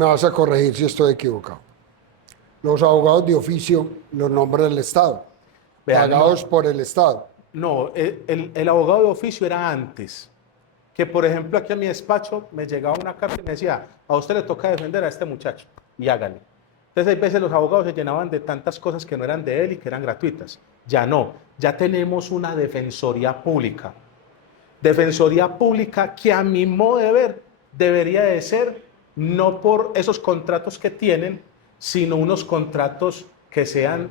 me vas a corregir si estoy equivocado. Los abogados de oficio los nombra el Estado, Vean, pagados no, por el Estado. no, el abogado de oficio era antes. Que, por ejemplo, aquí a mi despacho me llegaba una carta y me decía, a usted le toca defender a este muchacho y hágale. Entonces, hay veces los abogados se llenaban de tantas cosas que no eran de él y que eran gratuitas. Ya no, ya tenemos una defensoría pública. Defensoría pública que a mi modo de ver debería de ser no por esos contratos que tienen, sino unos contratos que sean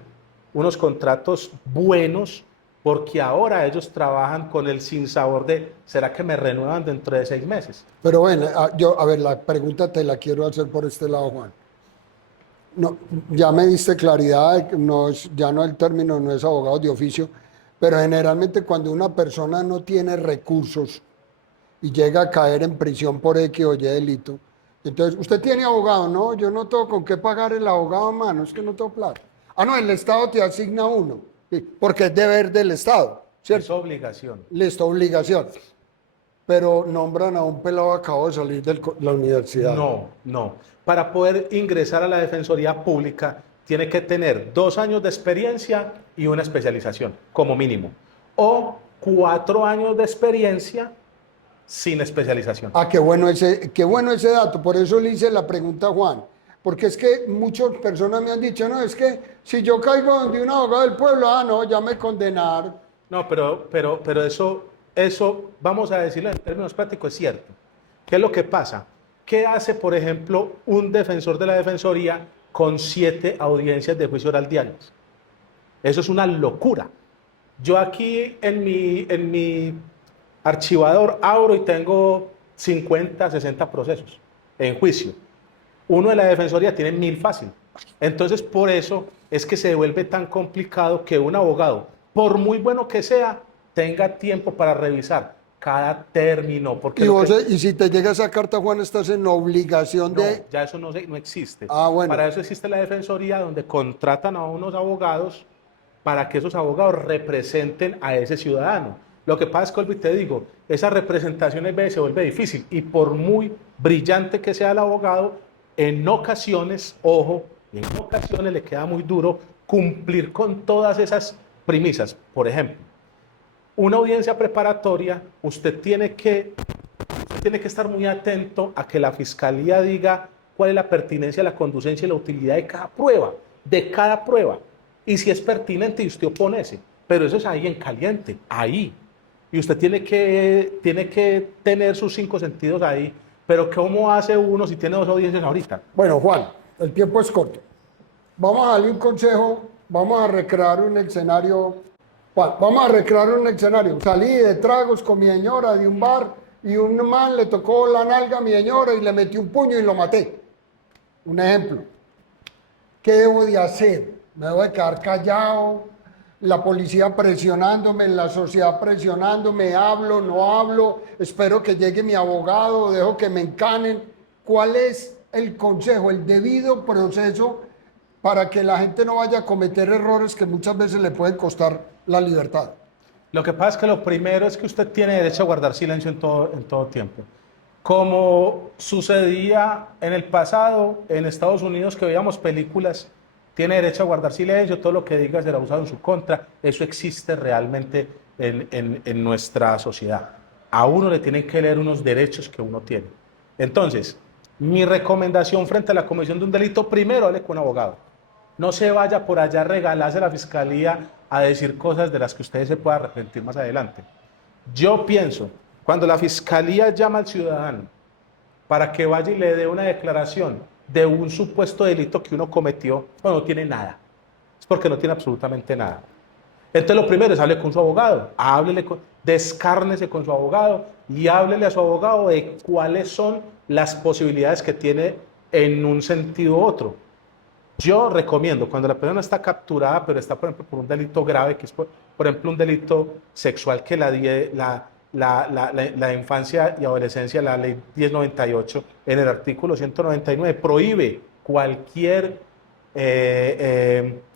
unos contratos buenos, porque ahora ellos trabajan con el sinsabor de, ¿será que me renuevan dentro de 6 meses? Pero bueno, a ver, la pregunta te la quiero hacer por este lado, Juan. No, ya me diste claridad, de que no es, ya no el término no es abogado de oficio, pero generalmente cuando una persona no tiene recursos y llega a caer en prisión por X o Y delito, entonces, ¿usted tiene abogado? No, yo no tengo con qué pagar el abogado, mano, es que no tengo plata. Ah, no, el Estado te asigna uno, sí, porque es deber del Estado, Es ¿cierto? obligación. Listo, obligación. Pero nombran a un pelado que acabó de salir de la universidad. No, no. Para poder ingresar a la Defensoría Pública, tiene que tener 2 años de experiencia y una especialización, como mínimo. O 4 años de experiencia sin especialización. Ah, qué bueno ese dato. Por eso le hice la pregunta a Juan. Porque es que muchas personas me han dicho, no, es que si yo caigo donde un abogado del pueblo, ah, no, ya me condenaron. No, pero eso, vamos a decirlo en términos prácticos, es cierto. ¿Qué es lo que pasa? ¿Qué hace, por ejemplo, un defensor de la Defensoría con 7 audiencias de juicio oral diarias? Eso es una locura. Yo aquí en mi archivador abro y tengo 50, 60 procesos en juicio. Uno de la Defensoría tiene 1000 fácil. Entonces, por eso es que se vuelve tan complicado que un abogado, por muy bueno que sea, tenga tiempo para revisar cada término. Porque Y, lo vos, que, y si te llega esa carta, Juan, estás en obligación no, de... ya eso no existe. Ah, bueno. Para eso existe la Defensoría, donde contratan a unos abogados para que esos abogados representen a ese ciudadano. Lo que pasa es que, te digo, esa representación a veces se vuelve difícil y por muy brillante que sea el abogado, en ocasiones, ojo, en ocasiones le queda muy duro cumplir con todas esas premisas. Por ejemplo, una audiencia preparatoria, usted tiene que estar muy atento a que la fiscalía diga cuál es la pertinencia, la conducencia y la utilidad de cada prueba. Y si es pertinente y usted opone ese. Pero eso es ahí en caliente, ahí. Y usted tiene que tener sus 5 sentidos ahí. Pero ¿cómo hace uno si tiene 2 audiencias ahorita? Bueno, Juan, el tiempo es corto. Vamos a darle un consejo, vamos a recrear un escenario. Juan, vamos a recrear un escenario. Salí de tragos con mi señora de un bar y un man le tocó la nalga a mi señora y le metí un puño y lo maté. Un ejemplo. ¿Qué debo de hacer? ¿Me debo de quedar callado? La policía presionándome, la sociedad presionándome, hablo, no hablo, espero que llegue mi abogado, dejo que me encanen. ¿Cuál es el consejo, el debido proceso para que la gente no vaya a cometer errores que muchas veces le pueden costar la libertad? Lo que pasa es que lo primero es que usted tiene derecho a guardar silencio en todo tiempo. Como sucedía en el pasado en Estados Unidos, que veíamos películas, tiene derecho a guardar silencio, todo lo que diga será usado en su contra. Eso existe realmente en nuestra sociedad. A uno le tienen que leer unos derechos que uno tiene. Entonces, mi recomendación frente a la comisión de un delito, primero hable con un abogado. No se vaya por allá a regalarse a la fiscalía a decir cosas de las que usted se pueda arrepentir más adelante. Yo pienso, cuando la fiscalía llama al ciudadano para que vaya y le dé una declaración de un supuesto delito que uno cometió, no tiene nada. Es porque no tiene absolutamente nada. Entonces lo primero es hable con su abogado, descárnese con su abogado y háblele a su abogado de cuáles son las posibilidades que tiene en un sentido u otro. Yo recomiendo, cuando la persona está capturada, pero está, por ejemplo, por un delito grave, que es, por ejemplo, un delito sexual que la infancia y adolescencia, la ley 1098, en el artículo 199, prohíbe cualquier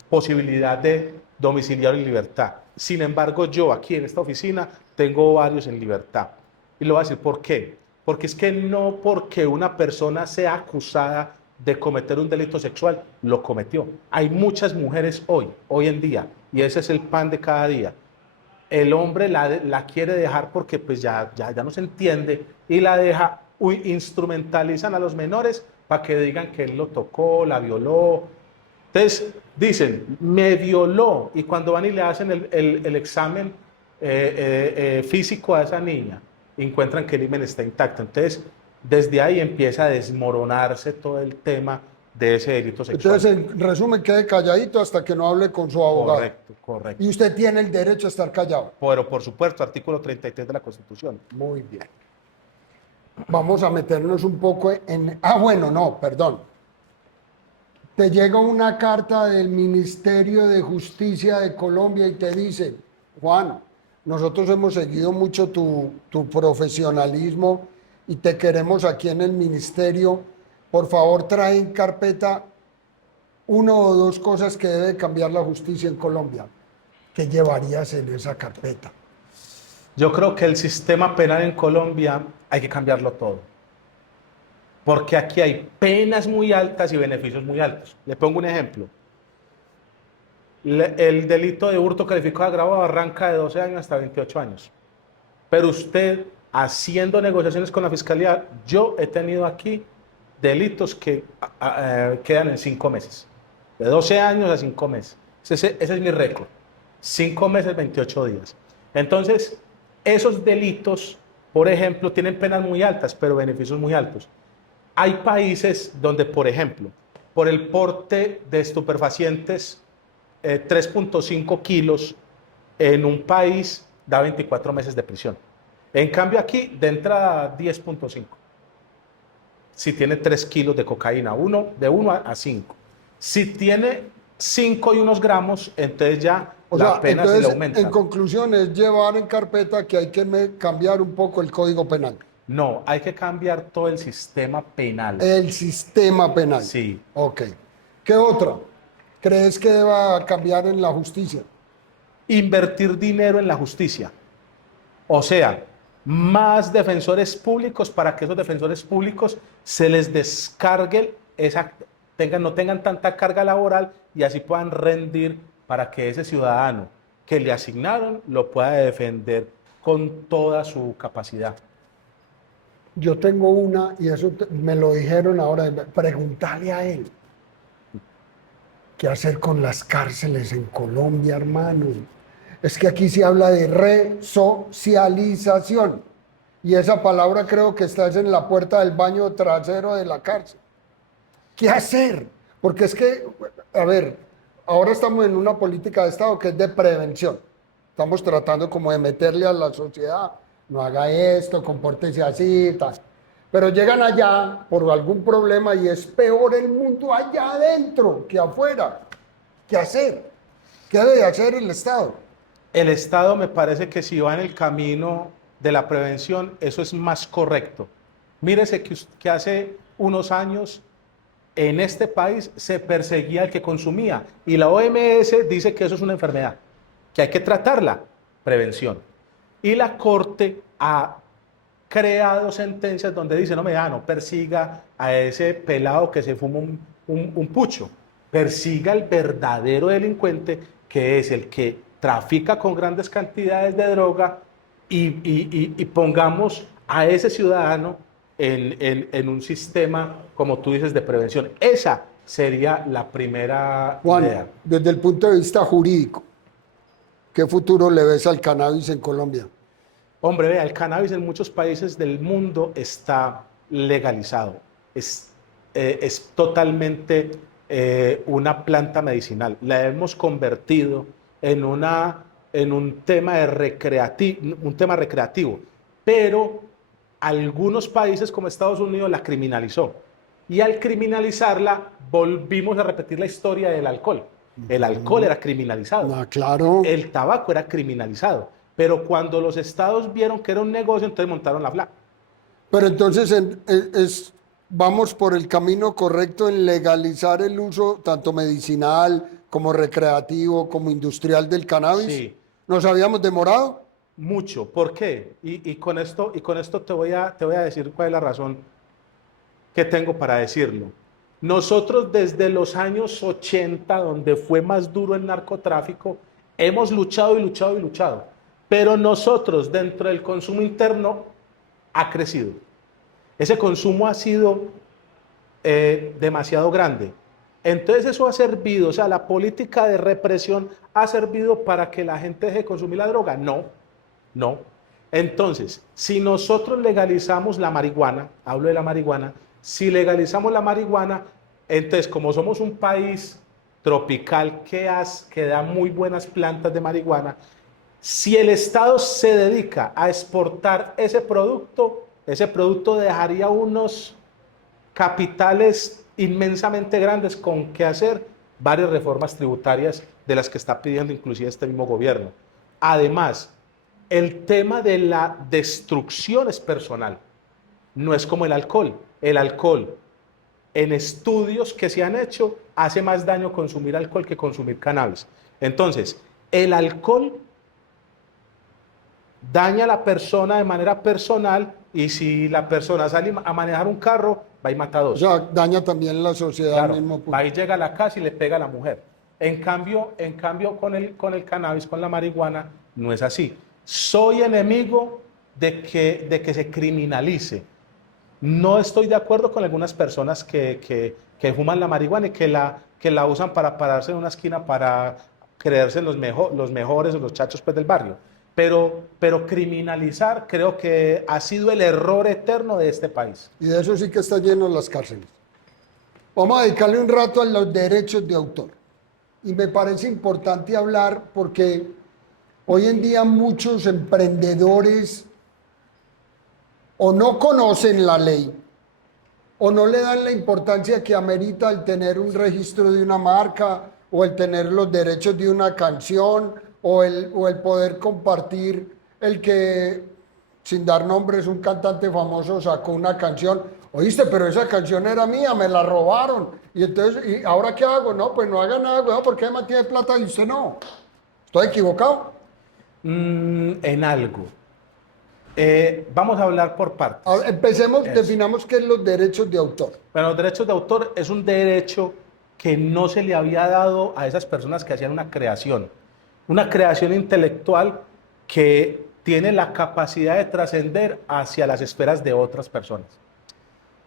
posibilidad de domiciliario en libertad. Sin embargo, yo aquí en esta oficina tengo varios en libertad. Y lo voy a decir, ¿por qué? Porque es que no porque una persona sea acusada de cometer un delito sexual, lo cometió. Hay muchas mujeres hoy en día, y ese es el pan de cada día. El hombre la quiere dejar porque pues ya no se entiende y la deja, instrumentalizan a los menores para que digan que él lo tocó, la violó. Entonces dicen, me violó, y cuando van y le hacen el examen físico a esa niña, encuentran que el himen está intacto. Entonces, desde ahí empieza a desmoronarse todo el tema de ese delito sexual. Entonces, en resumen, quede calladito hasta que no hable con su abogado. Correcto, correcto. Y usted tiene el derecho a estar callado. Pero por supuesto, artículo 33 de la Constitución. Muy bien. Vamos a meternos un poco en... Ah, bueno, no, perdón. Te llega una carta del Ministerio de Justicia de Colombia y te dice, Juan, nosotros hemos seguido mucho tu profesionalismo y te queremos aquí en el ministerio. Por favor, trae en carpeta 1 o 2 cosas que debe cambiar la justicia en Colombia. ¿Qué llevarías en esa carpeta? Yo creo que el sistema penal en Colombia hay que cambiarlo todo. Porque aquí hay penas muy altas y beneficios muy altos. Le pongo un ejemplo. El delito de hurto calificado agravado arranca de 12 años hasta 28 años. Pero usted, haciendo negociaciones con la fiscalía, yo he tenido aquí delitos que quedan en 5 meses. De 12 años a 5 meses. Ese es mi récord. 5 meses, 28 días. Entonces, esos delitos, por ejemplo, tienen penas muy altas, pero beneficios muy altos. Hay países donde, por ejemplo, por el porte de estupefacientes, 3.5 kilos en un país da 24 meses de prisión. En cambio aquí, de entrada, 10.5. Si tiene 3 kilos de cocaína, de 1 a 5. Si tiene 5 y unos gramos, entonces ya la pena se le aumenta. En conclusión, es llevar en carpeta que hay que cambiar un poco el Código Penal. No, hay que cambiar todo el sistema penal. El sistema penal. Sí. Ok. ¿Qué otra crees que deba cambiar en la justicia? Invertir dinero en la justicia. O sea, más defensores públicos para que esos defensores públicos se les descargue no tengan tanta carga laboral y así puedan rendir para que ese ciudadano que le asignaron lo pueda defender con toda su capacidad. Yo tengo una, y eso me lo dijeron ahora, preguntarle a él. ¿Qué hacer con las cárceles en Colombia, hermano? Es que aquí se habla de resocialización. Y esa palabra creo que está en la puerta del baño trasero de la cárcel. ¿Qué hacer? Porque es que, a ver, ahora estamos en una política de Estado que es de prevención. Estamos tratando como de meterle a la sociedad, no haga esto, compórtese así, tal. Pero llegan allá por algún problema y es peor el mundo allá adentro que afuera. ¿Qué hacer? ¿Qué debe hacer el Estado? El Estado me parece que si va en el camino de la prevención, eso es más correcto. Mírese que hace unos años en este país se perseguía al que consumía y la OMS dice que eso es una enfermedad, que hay que tratarla, prevención. Y la Corte ha creado sentencias donde dice, no persiga a ese pelado que se fuma un pucho, persiga al verdadero delincuente, que es el que trafica con grandes cantidades de droga y pongamos a ese ciudadano en un sistema, como tú dices, de prevención. Esa sería la primera Juan, idea. desde el punto de vista jurídico, ¿qué futuro le ves al cannabis en Colombia? Hombre, vea, el cannabis en muchos países del mundo está legalizado. Es totalmente una planta medicinal. La hemos convertido en un tema recreativo, pero algunos países como Estados Unidos la criminalizó. Y al criminalizarla, volvimos a repetir la historia del alcohol. El alcohol era criminalizado. Ah, claro. El tabaco era criminalizado. Pero cuando los estados vieron que era un negocio, entonces montaron la FLA. Pero entonces vamos por el camino correcto en legalizar el uso tanto medicinal como recreativo, como industrial del cannabis. Sí. ¿Nos habíamos demorado? Mucho. ¿Por qué? Y con esto te voy a decir cuál es la razón que tengo para decirlo. Nosotros desde los años 80, donde fue más duro el narcotráfico, hemos luchado y luchado y luchado. Pero nosotros, dentro del consumo interno, ha crecido. Ese consumo ha sido demasiado grande. Entonces eso ha servido, o sea, la política de represión ha servido para que la gente deje de consumir la droga. No, no. Entonces, si nosotros legalizamos la marihuana, hablo de la marihuana, si legalizamos la marihuana, entonces como somos un país tropical que da muy buenas plantas de marihuana, si el Estado se dedica a exportar ese producto dejaría unos capitales inmensamente grandes con que hacer varias reformas tributarias de las que está pidiendo inclusive este mismo gobierno. Además, el tema de la destrucción es personal, no es como el alcohol. El alcohol, en estudios que se han hecho, hace más daño consumir alcohol que consumir cannabis. Entonces, el alcohol daña a la persona de manera personal y si la persona sale a manejar un carro, va y mata a O dos. sea, daña también la sociedad al Claro, mismo punto. va y llega a la casa y le pega a la mujer. En cambio con el cannabis, con la marihuana, no es así. Soy enemigo de que se criminalice. No estoy de acuerdo con algunas personas que fuman la marihuana y que la usan para pararse en una esquina para creerse los mejores o los chachos pues, del barrio. Pero criminalizar creo que ha sido el error eterno de este país. Y de eso sí que está lleno las cárceles. Vamos a dedicarle un rato a los derechos de autor. Y me parece importante hablar porque hoy en día muchos emprendedores o no conocen la ley o no le dan la importancia que amerita el tener un registro de una marca o el tener los derechos de una canción o el poder compartir el que, sin dar nombres, un cantante famoso sacó una canción. Oíste, pero esa canción era mía, me la robaron. Y entonces, ¿y ahora qué hago? No, pues no haga nada, weón, porque además tiene plata y usted no. ¿Estoy equivocado? En algo. Vamos a hablar por partes. Ahora, empecemos, Eso. definamos qué es los derechos de autor. Bueno, los derechos de autor es un derecho que no se le había dado a esas personas que hacían una creación intelectual que tiene la capacidad de trascender hacia las esferas de otras personas.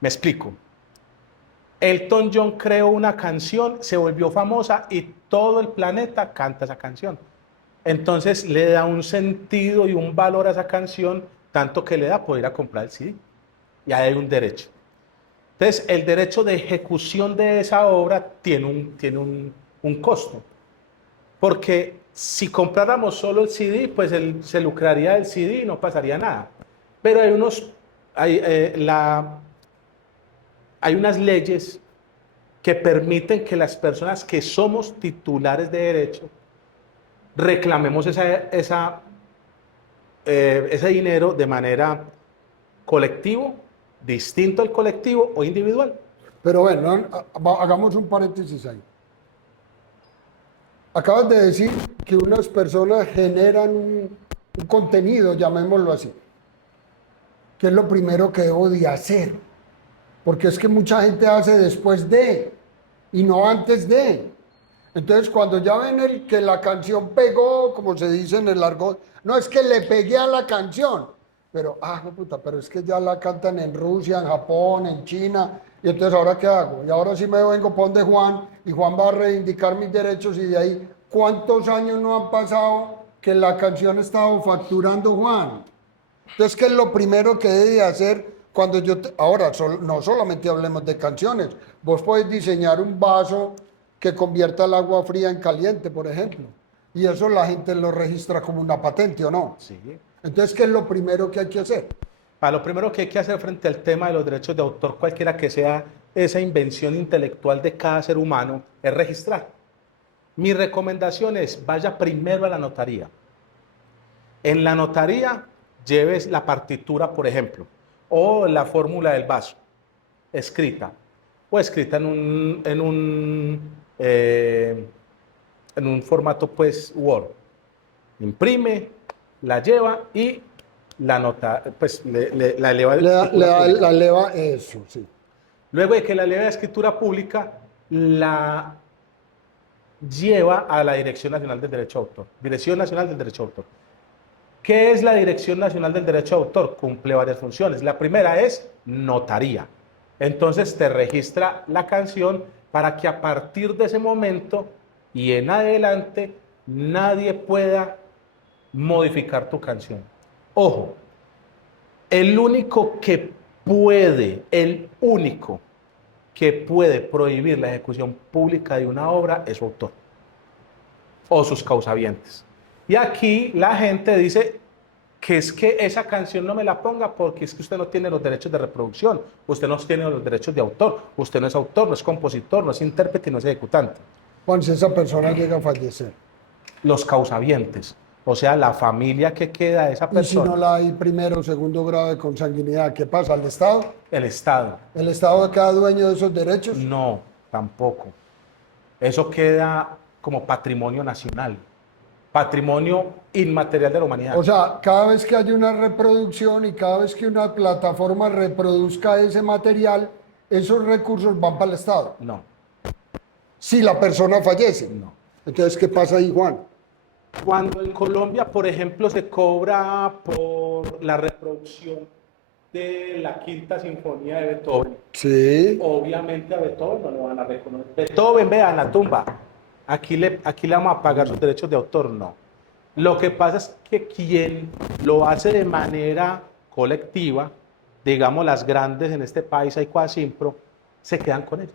Me explico. Elton John creó una canción, se volvió famosa y todo el planeta canta esa canción. Entonces le da un sentido y un valor a esa canción, tanto que le da poder ir a comprar el CD. Y ahí hay un derecho. Entonces, el derecho de ejecución de esa obra tiene un costo. Porque si compráramos solo el CD, pues se lucraría el CD y no pasaría nada. Pero hay unas leyes que permiten que las personas que somos titulares de derecho reclamemos ese dinero de manera colectivo, distinto al colectivo o individual. Pero bueno, hagamos un paréntesis ahí. Acabas de decir que unas personas generan un contenido, llamémoslo así, que es lo primero que debo de hacer, porque es que mucha gente hace después de y no antes de. Entonces, cuando ya ven que la canción pegó, como se dice en el argot, no es que le pegué a la canción, pero, puta, pero es que ya la cantan en Rusia, en Japón, en China, y entonces, ¿ahora qué hago? Y ahora sí me vengo por donde Juan, y Juan va a reivindicar mis derechos, y de ahí, ¿cuántos años no han pasado que la canción ha estado facturando Juan? Entonces, ¿qué es lo primero que debe hacer cuando ahora, no solamente hablemos de canciones, vos podés diseñar un vaso que convierta el agua fría en caliente, por ejemplo, y eso la gente lo registra como una patente, ¿o no? Sí. Entonces, ¿qué es lo primero que hay que hacer? Lo primero que hay que hacer frente al tema de los derechos de autor, cualquiera que sea esa invención intelectual de cada ser humano, es registrar. Mi recomendación es, vaya primero a la notaría. En la notaría, lleves la partitura, por ejemplo, o la fórmula del vaso, escrita, o escrita en un formato, pues, Word. Imprime, la lleva y la nota, pues, la eleva. La eleva, eso, sí. Luego de que la ley de escritura pública la lleva a la Dirección Nacional del Derecho de Autor. Dirección Nacional del Derecho de Autor. ¿Qué es la Dirección Nacional del Derecho de Autor? Cumple varias funciones. La primera es notaría. Entonces te registra la canción para que a partir de ese momento y en adelante nadie pueda modificar tu canción. Ojo, el único que puede prohibir la ejecución pública de una obra es su autor o sus causavientes. Y aquí la gente dice que es que esa canción no me la ponga porque es que usted no tiene los derechos de reproducción, usted no tiene los derechos de autor, usted no es autor, no es compositor, no es intérprete, no es ejecutante. Juan, si esa persona llega a fallecer. Los causavientes, o sea, la familia que queda de esa Y si persona. no la hay primero o segundo grado de consanguinidad, ¿qué pasa? ¿El Estado? El Estado. ¿El Estado queda dueño de esos derechos? No, tampoco. Eso queda como patrimonio nacional, patrimonio inmaterial de la humanidad. O sea, cada vez que hay una reproducción y cada vez que una plataforma reproduzca ese material, esos recursos van para el Estado. No, Si la persona fallece. no. Entonces, ¿qué pasa ahí, Juan? Cuando en Colombia, por ejemplo, se cobra por la reproducción de la Quinta Sinfonía de Beethoven, Sí. obviamente a Beethoven no le van a reconocer. Beethoven, vean la tumba. Aquí le vamos a pagar sus derechos de autor, no. Lo que pasa es que quien lo hace de manera colectiva, digamos las grandes en este país, hay Simpro, se quedan con ellos.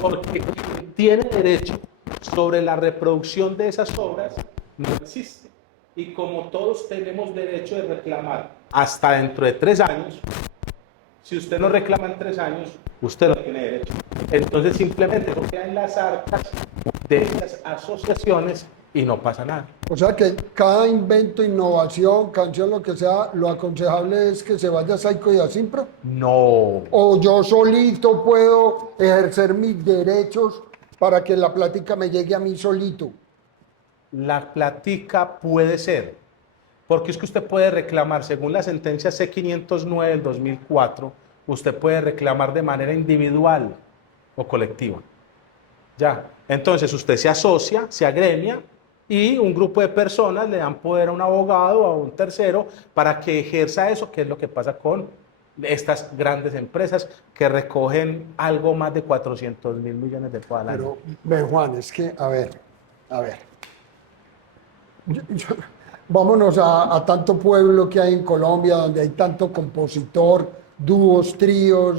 Porque quien tiene derecho sobre la reproducción de esas obras no existe. Y como todos tenemos derecho de reclamar hasta dentro de 3 años, si usted no reclama en 3 años, usted no tiene derecho. Entonces simplemente eso queda en las arcas de esas asociaciones y no pasa nada. O sea que cada invento, innovación, canción, lo que sea, lo aconsejable es que se vaya a Saico y a Simpro. No. O yo solito puedo ejercer mis derechos para que la plática me llegue a mí solito. La plática puede ser, porque es que usted puede reclamar, según la sentencia C509 del 2004, usted puede reclamar de manera individual o colectiva. Ya, entonces usted se asocia, se agremia y un grupo de personas le dan poder a un abogado o a un tercero para que ejerza eso, que es lo que pasa con estas grandes empresas que recogen algo más de 400.000 millones de pesos al año. Pero, ve, Juan, es que, a ver. Vámonos a tanto pueblo que hay en Colombia, donde hay tanto compositor, dúos, tríos,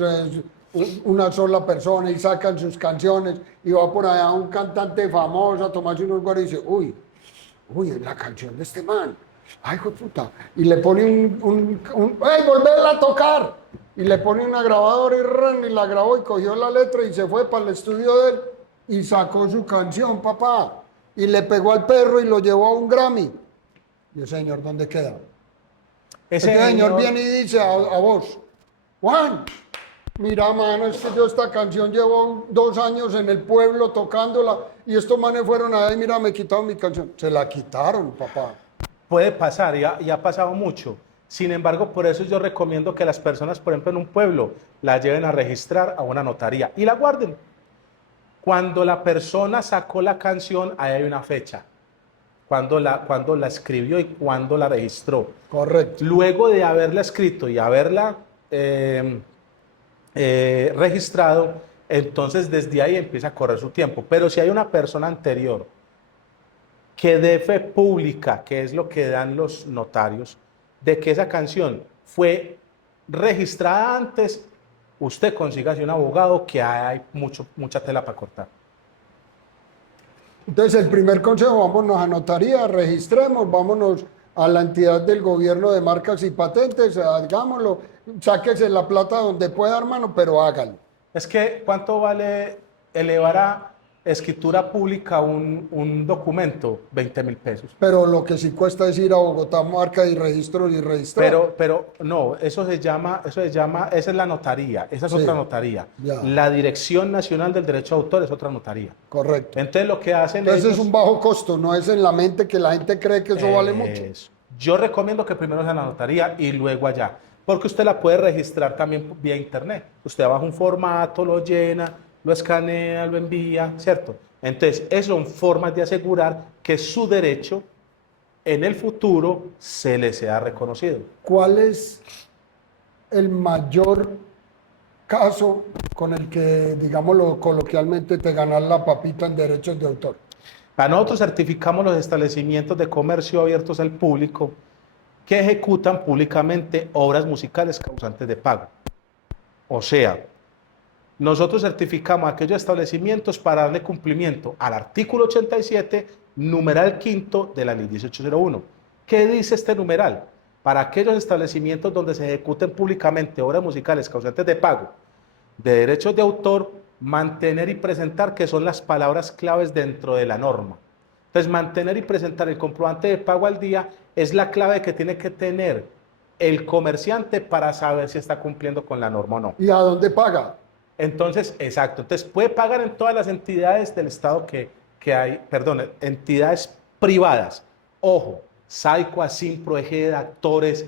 una sola persona y sacan sus canciones y va por allá un cantante famoso a tomarse unos guaros y dice, uy, es la canción de este man. Ay, hijo de puta. Y le pone ¡ay, volverla a tocar! Y le pone una grabadora y la grabó y cogió la letra y se fue para el estudio de él y sacó su canción, papá. Y le pegó al perro y lo llevó a un Grammy. Y el señor, ¿dónde queda? Ese El señor viene y dice a vos, Juan, mira, mano, es que yo esta canción llevo 2 años en el pueblo tocándola y estos manes fueron allá y mira, me quitaron mi canción. Se la quitaron, papá. puede pasar y ha pasado mucho. Sin embargo, por eso yo recomiendo que las personas, por ejemplo, en un pueblo, la lleven a registrar a una notaría y la guarden. Cuando la persona sacó la canción, ahí hay una fecha. Cuando la escribió y cuando la registró. Correcto. Luego de haberla escrito y haberla registrado, entonces desde ahí empieza a correr su tiempo. Pero si hay una persona anterior que dé fe pública, que es lo que dan los notarios, de que esa canción fue registrada antes, usted consígase un abogado que hay mucha tela para cortar. Entonces, el primer consejo, vámonos a notaría, registremos, vámonos a la entidad del gobierno de marcas y patentes, hagámoslo, sáquese la plata donde pueda, hermano, pero hágalo. Es que, ¿cuánto vale elevar a escritura pública un documento? 20.000 pesos. Pero lo que sí cuesta es ir a Bogotá, marca y registro y registrar. Pero no, esa es la notaría, esa es Sí, otra notaría. ya. La Dirección Nacional del Derecho de Autor es otra notaría. Correcto. Entonces lo que hacen Entonces ellos es un bajo costo, no es en la mente que la gente cree que eso vale mucho. Yo recomiendo que primero sea la notaría y luego allá. porque usted la puede registrar también vía internet. Usted baja un formato, lo llena, lo escanea, lo envía, ¿cierto? Entonces, esas son formas de asegurar que su derecho en el futuro se le sea reconocido. ¿Cuál es el mayor caso con el que, digámoslo coloquialmente, te ganas la papita en derechos de autor? A nosotros certificamos los establecimientos de comercio abiertos al público que ejecutan públicamente obras musicales causantes de pago. O sea, nosotros certificamos aquellos establecimientos para darle cumplimiento al artículo 87, numeral quinto de la ley 1801. ¿Qué dice este numeral? Para aquellos establecimientos donde se ejecuten públicamente obras musicales causantes de pago de derechos de autor, mantener y presentar, que son las palabras claves dentro de la norma. Entonces, mantener y presentar el comprobante de pago al día es la clave que tiene que tener el comerciante para saber si está cumpliendo con la norma o no. ¿Y a dónde paga? Entonces, exacto. Entonces, puede pagar en todas las entidades del Estado que hay, perdón, entidades privadas. Ojo, Saico, Asim, Proeged, Actores,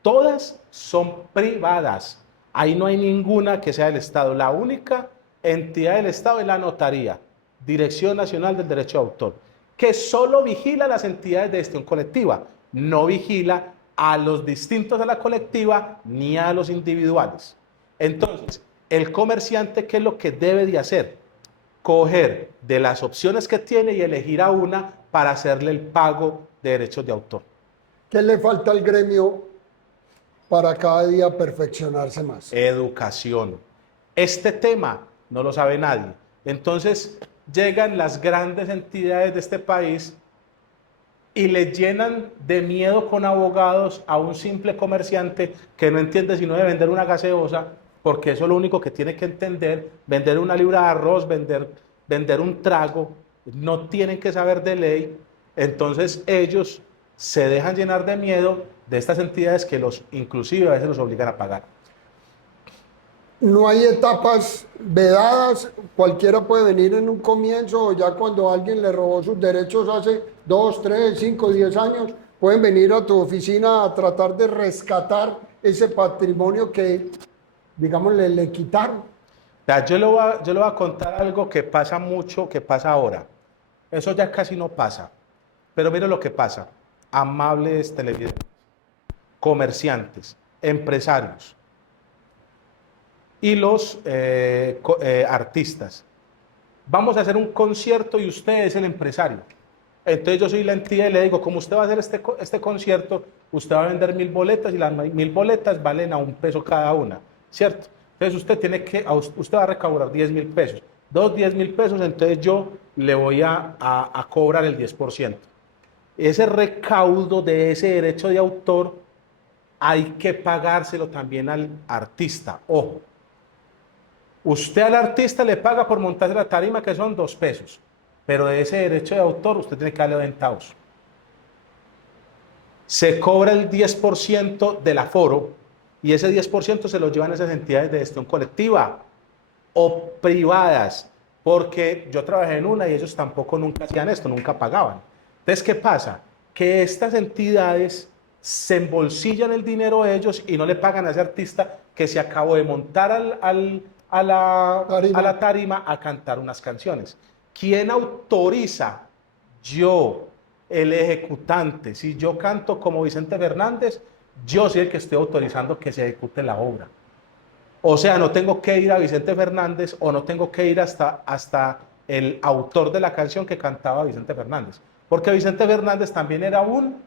todas son privadas. Ahí no hay ninguna que sea del Estado. La única entidad del Estado es la notaría, Dirección Nacional del Derecho de Autor, que solo vigila las entidades de gestión colectiva, no vigila a los distintos de la colectiva ni a los individuales. Entonces, el comerciante, ¿qué es lo que debe de hacer? Coger de las opciones que tiene y elegir a una para hacerle el pago de derechos de autor. ¿Qué le falta al gremio para cada día perfeccionarse más? Educación. Este tema no lo sabe nadie. Entonces llegan las grandes entidades de este país y le llenan de miedo con abogados a un simple comerciante que no entiende sino de vender una gaseosa, porque eso es lo único que tiene que entender, vender una libra de arroz, vender un trago, no tienen que saber de ley. Entonces ellos se dejan llenar de miedo de estas entidades que inclusive a veces los obligan a pagar. No hay etapas vedadas, cualquiera puede venir en un comienzo o ya cuando alguien le robó sus derechos hace 2, 3, 5, 10 años, pueden venir a tu oficina a tratar de rescatar ese patrimonio que, digamos, le quitaron. Yo le voy a contar algo que pasa mucho, que pasa ahora. Eso ya casi no pasa. Pero mire lo que pasa. Amables televidentes, comerciantes, empresarios y los artistas. Vamos a hacer un concierto y usted es el empresario. Entonces yo soy la entidad y le digo, como usted va a hacer este concierto, usted va a vender 1000 boletas y las 1000 boletas valen a $1 cada una, ¿cierto? Entonces usted va a recaudar 10.000 pesos. 10.000 pesos, entonces yo le voy a cobrar el 10%. Ese recaudo de ese derecho de autor hay que pagárselo también al artista. Ojo, usted al artista le paga por montarse la tarima, que son 2 pesos, pero de ese derecho de autor usted tiene que darle 20 centavos. Se cobra el 10% del aforo y ese 10% se lo llevan esas entidades de gestión colectiva o privadas, porque yo trabajé en una y ellos tampoco nunca hacían esto, nunca pagaban. Entonces, ¿qué pasa? Que estas entidades se embolsillan el dinero de ellos y no le pagan a ese artista que se acabó de montar a la tarima a cantar unas canciones. ¿Quién autoriza? Yo, el ejecutante. Si yo canto como Vicente Fernández, yo soy el que estoy autorizando que se ejecute la obra. O sea, no tengo que ir a Vicente Fernández o no tengo que ir hasta el autor de la canción que cantaba Vicente Fernández. Porque Vicente Fernández también era un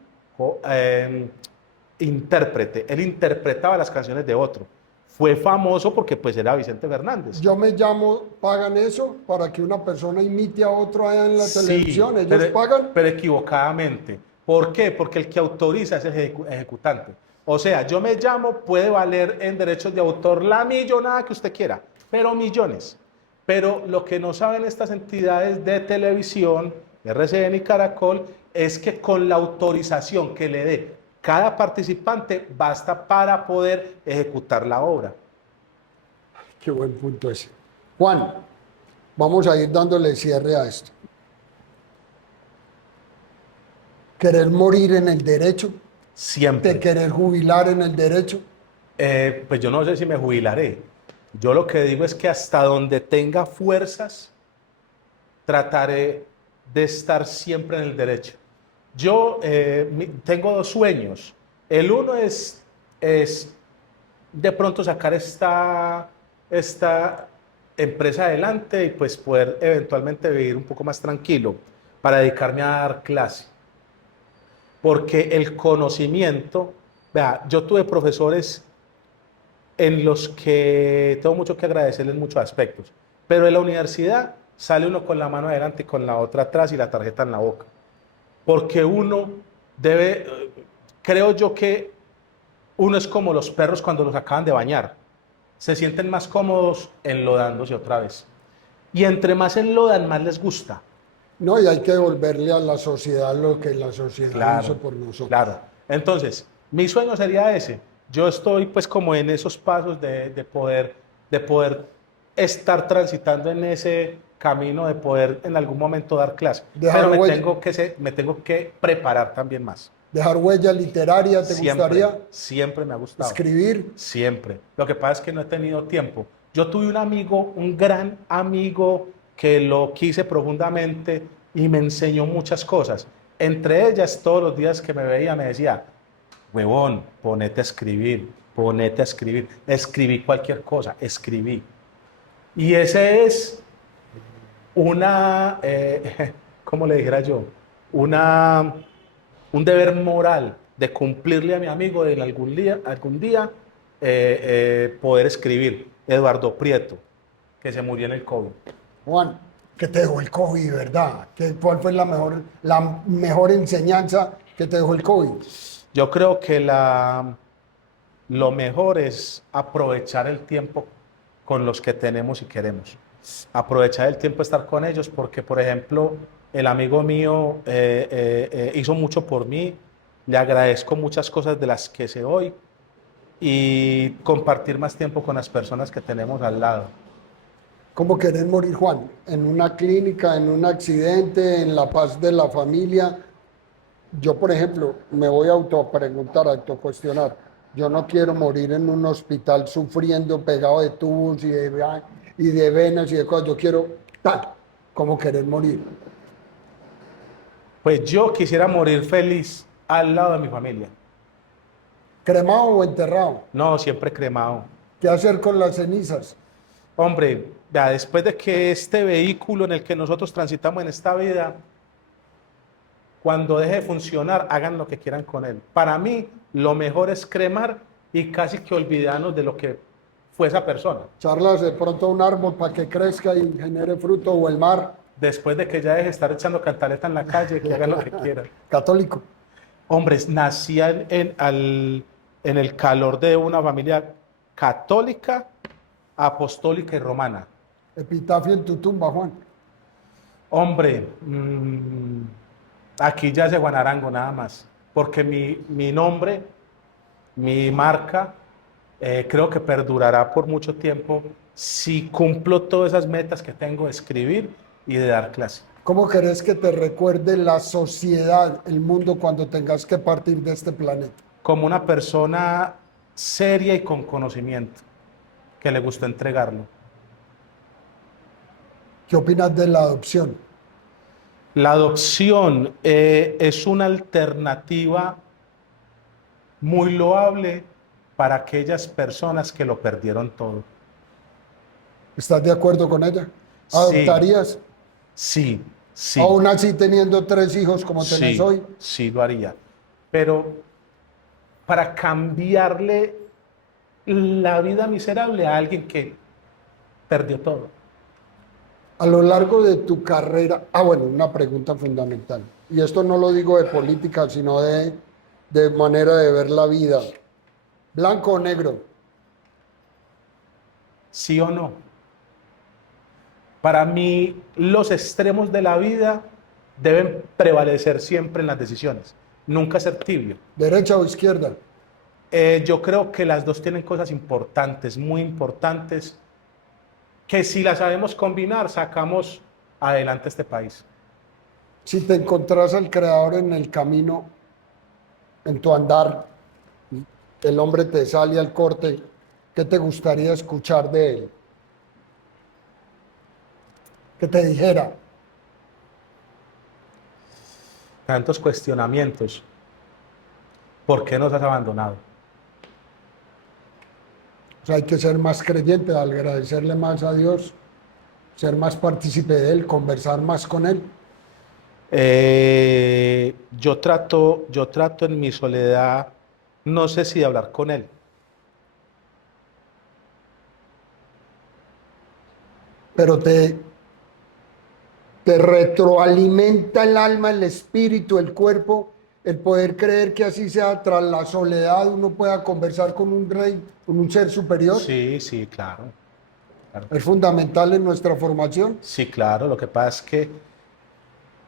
intérprete. Él interpretaba las canciones de otro. Fue famoso porque pues era Vicente Fernández. Yo me llamo, pagan eso para que una persona imite a otro allá en la televisión. Ellos pagan. Pero equivocadamente. ¿Por qué? Porque el que autoriza es el ejecutante. O sea, yo me llamo, puede valer en derechos de autor la millonada que usted quiera, pero millones. Pero lo que no saben estas entidades de televisión, RCN y Caracol, es que con la autorización que le dé cada participante basta para poder ejecutar la obra. Qué buen punto ese. Juan, vamos a ir dándole cierre a esto. ¿Querer morir en el derecho? Siempre. ¿De querer jubilar en el derecho? Pues yo no sé si me jubilaré. Yo lo que digo es que hasta donde tenga fuerzas, trataré de estar siempre en el derecho. Yo tengo dos sueños. El uno es de pronto sacar esta empresa adelante y pues poder eventualmente vivir un poco más tranquilo para dedicarme a dar clase. Porque el conocimiento, vea, yo tuve profesores en los que tengo mucho que agradecerles en muchos aspectos, pero en la universidad sale uno con la mano adelante y con la otra atrás y la tarjeta en la boca, porque uno debe, creo yo que uno es como los perros cuando los acaban de bañar, se sienten más cómodos enlodándose otra vez, y entre más enlodan, más les gusta. No, y hay que devolverle a la sociedad lo que la sociedad hizo Claro, por nosotros. claro. Entonces, mi sueño sería ese. Yo estoy pues como en esos pasos de poder estar transitando en ese camino de poder en algún momento dar clase. Dejar Pero me huella, tengo me tengo que preparar también más. dejar huella literaria, ¿te Siempre, gustaría? siempre me ha gustado. Escribir. Siempre. Lo que pasa es que no he tenido tiempo. Yo tuve un amigo, un gran amigo, que lo quise profundamente y me enseñó muchas cosas. Entre ellas, todos los días que me veía me decía, huevón, ponete a escribir, ponete a escribir. Escribí cualquier cosa, escribí. Y ese es una, ¿cómo le dijera yo? Una, un deber moral de cumplirle a mi amigo de en algún día poder escribir. Eduardo Prieto, que se murió en el COVID. Juan, ¿qué te dejó el COVID, verdad? ¿Cuál fue la mejor enseñanza que te dejó el COVID? Yo creo que lo mejor es aprovechar el tiempo con los que tenemos y queremos. Aprovechar el tiempo de estar con ellos porque, por ejemplo, el amigo mío hizo mucho por mí, le agradezco muchas cosas de las que sé hoy y compartir más tiempo con las personas que tenemos al lado. ¿Cómo querés morir, Juan? ¿En una clínica, en un accidente, en la paz de la familia? Yo, por ejemplo, me voy a autopreguntar, a autocuestionar. Yo no quiero morir en un hospital sufriendo, pegado de tubos y de venas y de cosas. Yo quiero tal, como querer morir. Pues yo quisiera morir feliz al lado de mi familia. ¿Cremado o enterrado? No, siempre cremado. ¿Qué hacer con las cenizas? Hombre, ya después de que este vehículo en el que nosotros transitamos en esta vida, cuando deje de funcionar, hagan lo que quieran con él. Para mí, lo mejor es cremar y casi que olvidarnos de lo que fue esa persona. Charlas de pronto a un árbol para que crezca y genere fruto, o el mar. Después de que ya deje de estar echando cantaleta en la calle, que hagan lo que quieran. Católico. Hombres, nacía en el calor de una familia católica, apostólica y romana. Epitafio en tu tumba, Juan. Hombre, aquí ya es Juan Arango nada más, porque mi nombre, mi marca, creo que perdurará por mucho tiempo si cumplo todas esas metas que tengo de escribir y de dar clase. ¿Cómo querés que te recuerde la sociedad, el mundo, cuando tengas que partir de este planeta? Como una persona seria y con conocimiento, que le gusta entregarlo. ¿Qué opinas de la adopción? La adopción es una alternativa muy loable para aquellas personas que lo perdieron todo. ¿Estás de acuerdo con ella? Sí, ¿Adoptarías? sí, sí, Aún así teniendo 3 hijos como tenés sí, hoy. sí lo haría. Pero para cambiarle la vida miserable a alguien que perdió todo. A lo largo de tu carrera, bueno, una pregunta fundamental. Y esto no lo digo de política, sino de manera de ver la vida. ¿Blanco o negro? ¿Sí o no? Para mí, los extremos de la vida deben prevalecer siempre en las decisiones, nunca ser tibio. ¿Derecha o izquierda? Yo creo que las dos tienen cosas importantes, muy importantes, que si las sabemos combinar, sacamos adelante este país. Si te encontrás al creador en el camino, en tu andar, el hombre te sale al corte, ¿qué te gustaría escuchar de él? Que te dijera. Tantos cuestionamientos. ¿Por qué nos has abandonado? O sea, hay que ser más creyente, agradecerle más a Dios, ser más partícipe de Él, conversar más con Él. Yo trato en mi soledad, no sé si de hablar con él. Pero te retroalimenta el alma, el espíritu, el cuerpo, el poder creer que así sea, tras la soledad uno pueda conversar con un rey, con un ser superior. Sí, sí, claro. Claro. Es fundamental en nuestra formación. Sí, claro. Lo que pasa es que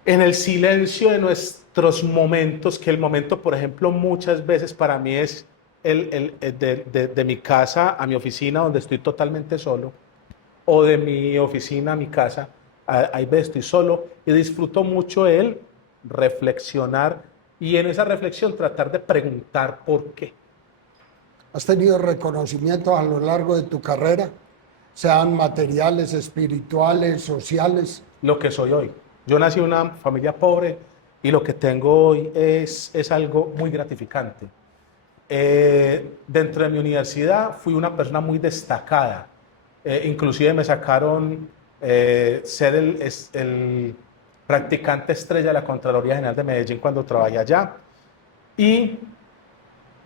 en el silencio de nuestros momentos, que el momento, por ejemplo, muchas veces para mí es de mi casa a mi oficina, donde estoy totalmente solo, o de mi oficina a mi casa, ahí veces estoy solo y disfruto mucho el reflexionar y en esa reflexión tratar de preguntar por qué. ¿Has tenido reconocimientos a lo largo de tu carrera? Sean materiales, espirituales, sociales. Lo que soy hoy. Yo nací en una familia pobre y lo que tengo hoy es algo muy gratificante. Dentro de mi universidad fui una persona muy destacada. Inclusive me sacaron ser el practicante estrella de la Contraloría General de Medellín cuando trabajé allá. Y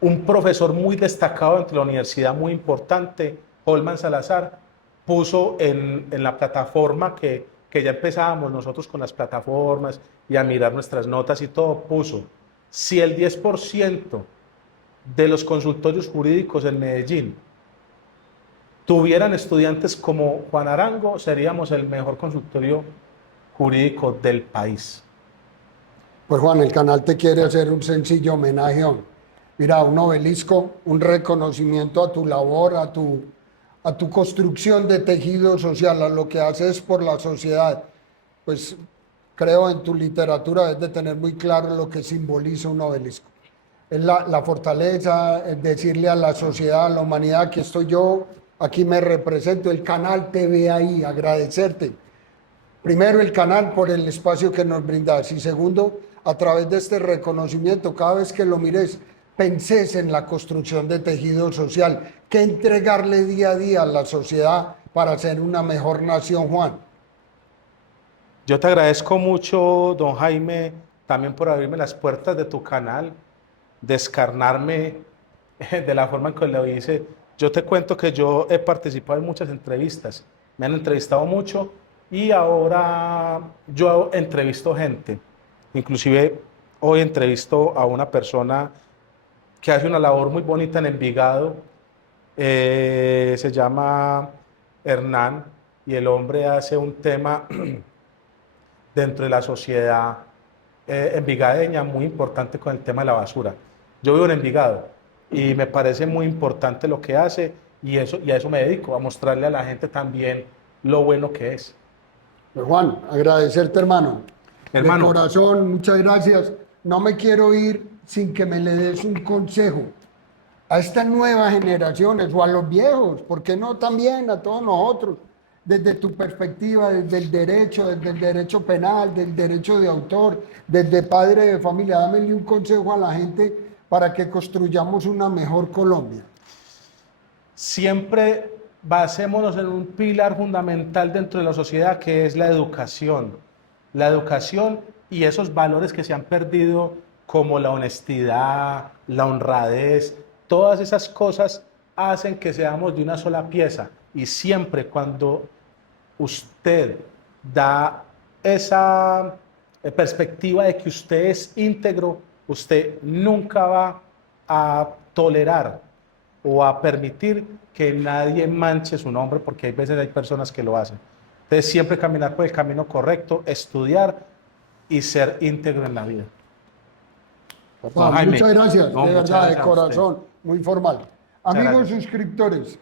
un profesor muy destacado dentro de la universidad, muy importante, Holman Salazar, puso en la plataforma que ya empezábamos nosotros con las plataformas y a mirar nuestras notas y todo, puso, si el 10% de los consultorios jurídicos en Medellín tuvieran estudiantes como Juan Arango, seríamos el mejor consultorio jurídico del país. Pues Juan, el canal te quiere hacer un sencillo homenaje. Mira, un obelisco, un reconocimiento a tu labor, a tu construcción de tejido social, a lo que haces por la sociedad. Pues creo en tu literatura es de tener muy claro lo que simboliza un obelisco. Es la fortaleza, es decirle a la sociedad, a la humanidad, aquí estoy yo, aquí me represento, el canal te ve ahí, agradecerte. Primero, el canal por el espacio que nos brindas y segundo, a través de este reconocimiento, cada vez que lo mires, pensés en la construcción de tejido social, que entregarle día a día a la sociedad para ser una mejor nación, Juan. Yo te agradezco mucho, don Jaime, también por abrirme las puertas de tu canal, descarnarme de la forma en que lo hice. Yo te cuento que yo he participado en muchas entrevistas, me han entrevistado mucho y ahora yo entrevisto gente. Inclusive hoy entrevisto a una persona que hace una labor muy bonita en Envigado, se llama Hernán, y el hombre hace un tema dentro de la sociedad envigadeña muy importante con el tema de la basura. Yo vivo en Envigado y me parece muy importante lo que hace y a eso me dedico, a mostrarle a la gente también lo bueno que es. Pues Juan, agradecerte, hermano. Hermano. De corazón, muchas gracias. No me quiero ir sin que me le des un consejo a estas nuevas generaciones o a los viejos, ¿por qué no también a todos nosotros? Desde tu perspectiva, desde el derecho penal, del derecho de autor, desde padre de familia, dámele un consejo a la gente para que construyamos una mejor Colombia. Siempre basémonos en un pilar fundamental dentro de la sociedad que es la educación. La educación y esos valores que se han perdido como la honestidad, la honradez, todas esas cosas hacen que seamos de una sola pieza. Y siempre cuando usted da esa perspectiva de que usted es íntegro, usted nunca va a tolerar o a permitir que nadie manche su nombre, porque hay veces hay personas que lo hacen. Entonces siempre caminar por el camino correcto, estudiar y ser íntegro en la vida. Papá, muchas gracias, No, de muchas verdad, de gracias corazón, muy formal. Amigos suscriptores,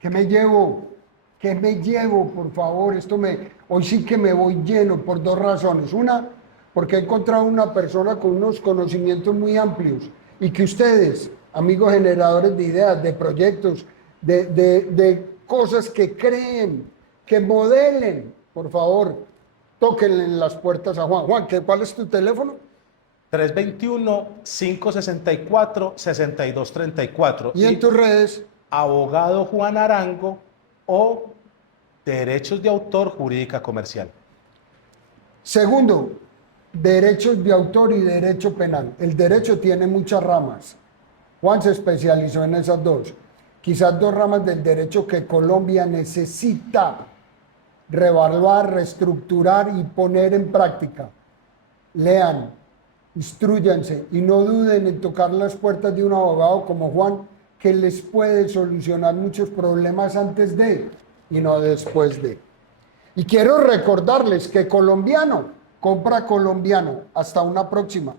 ¿qué me llevo? ¿Qué me llevo, por favor? Hoy sí que me voy lleno por dos razones. Una, porque he encontrado una persona con unos conocimientos muy amplios y que ustedes amigos generadores de ideas, de proyectos, de cosas que creen, que modelen, por favor, tóquenle en las puertas a Juan. Juan, ¿cuál es tu teléfono? 321-564-6234. Y en tus redes. Abogado Juan Arango o Derechos de Autor Jurídica Comercial. Segundo, derechos de autor y derecho penal. El derecho tiene muchas ramas. Juan se especializó en esas dos. Quizás dos ramas del derecho que Colombia necesita reevaluar, reestructurar y poner en práctica. Lean, instrúyanse y no duden en tocar las puertas de un abogado como Juan, que les puede solucionar muchos problemas antes de y no después de. Y quiero recordarles que colombiano compra colombiano. Hasta una próxima.